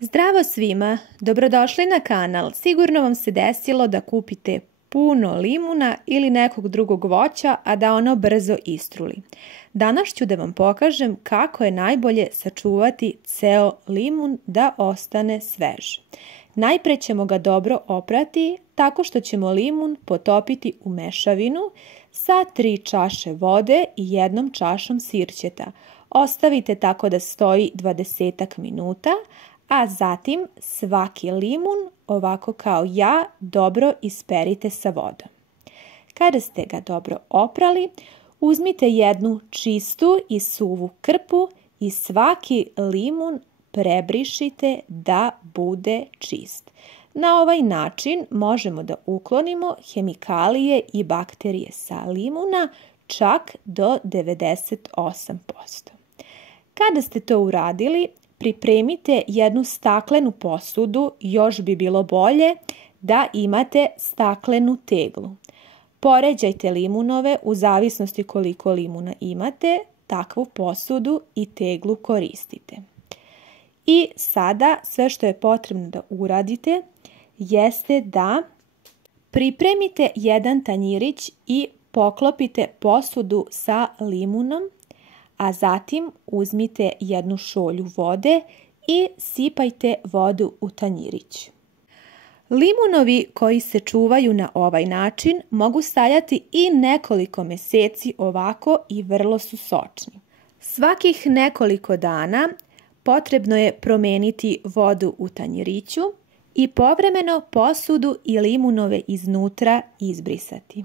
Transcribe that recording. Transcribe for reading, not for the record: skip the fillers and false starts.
Zdravo svima, dobrodošli na kanal. Sigurno vam se desilo da kupite puno limuna ili nekog drugog voća, a da ono brzo istruli. Danas ću da vam pokažem kako je najbolje sačuvati ceo limun da ostane svež. Najpre ćemo ga dobro oprati tako što ćemo limun potopiti u mešavinu sa 3 čaše vode i 1 čašom sirćeta. Ostavite tako da stoji 20 minuta, a zatim svaki limun, ovako kao ja, dobro isperite sa vodom. Kada ste ga dobro oprali, uzmite jednu čistu i suvu krpu i svaki limun prebrišite da bude čist. Na ovaj način možemo da uklonimo hemikalije i bakterije sa limuna čak do 98%. Kada ste to uradili, pripremite jednu staklenu posudu, još bi bilo bolje da imate staklenu teglu. Poređajte limunove u zavisnosti koliko limuna imate, takvu posudu i teglu koristite. I sada sve što je potrebno da uradite jeste da pripremite jedan tanjirić i poklopite posudu sa limunom, a zatim uzmite jednu šolju vode i sipajte vodu u tanjirić. Limunovi koji se čuvaju na ovaj način mogu stajati i nekoliko meseci ovako i vrlo su sočni. Svakih nekoliko dana potrebno je promeniti vodu u tanjiriću i povremeno posudu i limunove iznutra izbrisati.